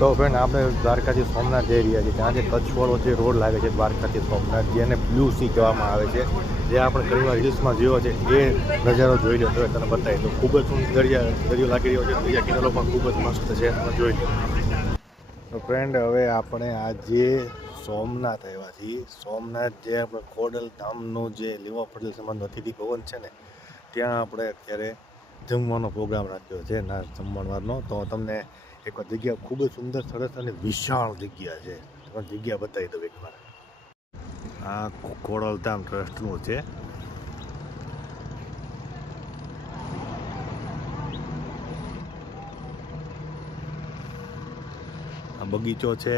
તો ફ્રેન્ડ આપણે દ્વારકાથી સોમનાથ જઈ રહ્યા છીએ. ત્યાં જે કચ્છવાળો જે રોડ લાગે છે દ્વારકાથી સોમનાથ, જેને બ્લુ સી કહેવામાં આવે છે, જે આપણે ઘણીવાર રીલ્સમાં જોયો છે, એ નજારો જોઈ લો તો તને બતાવી તો ખૂબ જ સુંદર દરિયો લાગી રહ્યો છે. દરિયા કિનારો પણ ખૂબ જ મસ્ત છે, તમે જોઈ લો. તો ફ્રેન્ડ હવે આપણે આજે સોમનાથ આવ્યા છીએ. સોમનાથ જે આપણે ખોડલધામનું જે લીવા પડેલ સમાજનું અતિથિ ભવન છે ને, ત્યાં આપણે અત્યારે જમવાનો પ્રોગ્રામ રાખ્યો છે જમણવારનો. તો તમને એકવાર જગ્યા ખૂબ જ સુંદર સરસ અને વિશાળ જગ્યા છે, તમને જગ્યા બતાવી દઉં એકવાર. આ ખોડલધામ ટ્રસ્ટનું છે. આ બગીચો છે,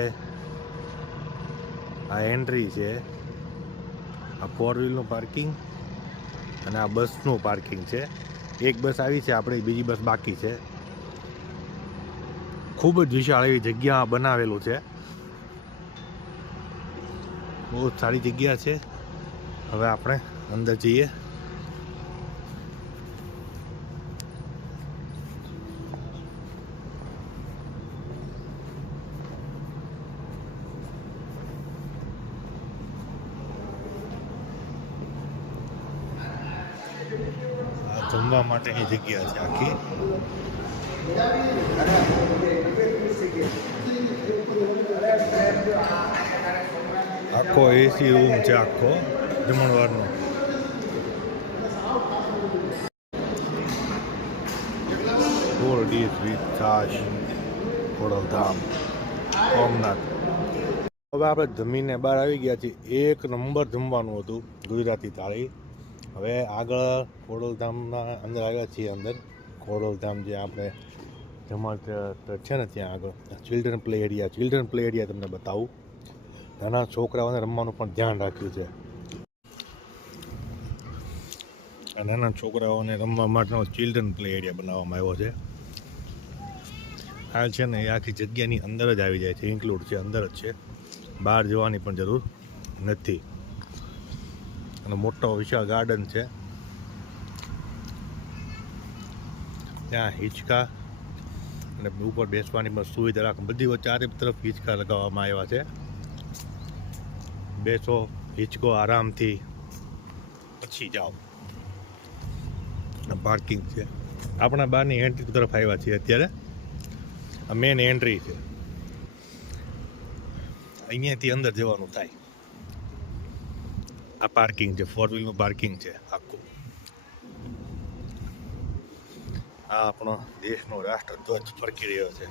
આ એન્ટ્રી છે, આ 4 વ્હીલનું પાર્કિંગ અને આ બસનું પાર્કિંગ છે. એક બસ આવી છે, આપણે બીજી બસ બાકી છે. ખૂબ જ વિશાળ એવી જગ્યા બનાવેલું છે, બહુ જ સારી જગ્યા છે. હવે આપણે અંદર જઈએ. આ જમવા માટેની જગ્યા છે આખી. આખો એસી રૂમ છે, આખો જમણવારનો. 4 days with Taj, Khodaldham Somnath. હવે આપણે જમીને બહાર આવી ગયા છીએ. એક નંબર જમવાનું હતું, ગુજરાતી થાળી. હવે આગળ ખોડલધામના અંદર આવ્યા છીએ. અંદર ખોડલધામ જે આપણે જમણ છે ને, ત્યાં આગળ ચિલ્ડ્રન પ્લે એરિયા તમને બતાવું. નાના છોકરાઓને રમવાનું પણ ધ્યાન રાખ્યું છે. આ નાના છોકરાઓને રમવા માટેનો ચિલ્ડ્રન પ્લે એરિયા બનાવવામાં આવ્યો છે. આ છે ને એ આખી જગ્યાની અંદર જ આવી જાય છે, ઇન્ક્લુડ છે, અંદર જ છે, બહાર જવાની પણ જરૂર નથી. અને મોટો વિશાળ ગાર્ડન છે. ત્યાં હિંચકા અને ઉપર બેસવાની પણ સુવિધા રાખે. બધી ચારે તરફ હિંચકા લગાવવામાં આવ્યા છે. બેસો, હિંચકો આરામથી, પછી જાઓ. પાર્કિંગ છે. આપણા બહારની એન્ટ્રી તરફ આવ્યા છીએ અત્યારે. આ મેન એન્ટ્રી છે, અહીંયાથી અંદર જવાનું થાય. આ પાર્કિંગ છે, 4 વ્હીલનું પાર્કિંગ છે આખું. આ આપણો દેશનો રાષ્ટ્રધ્વજ ફરકી રહ્યો છે.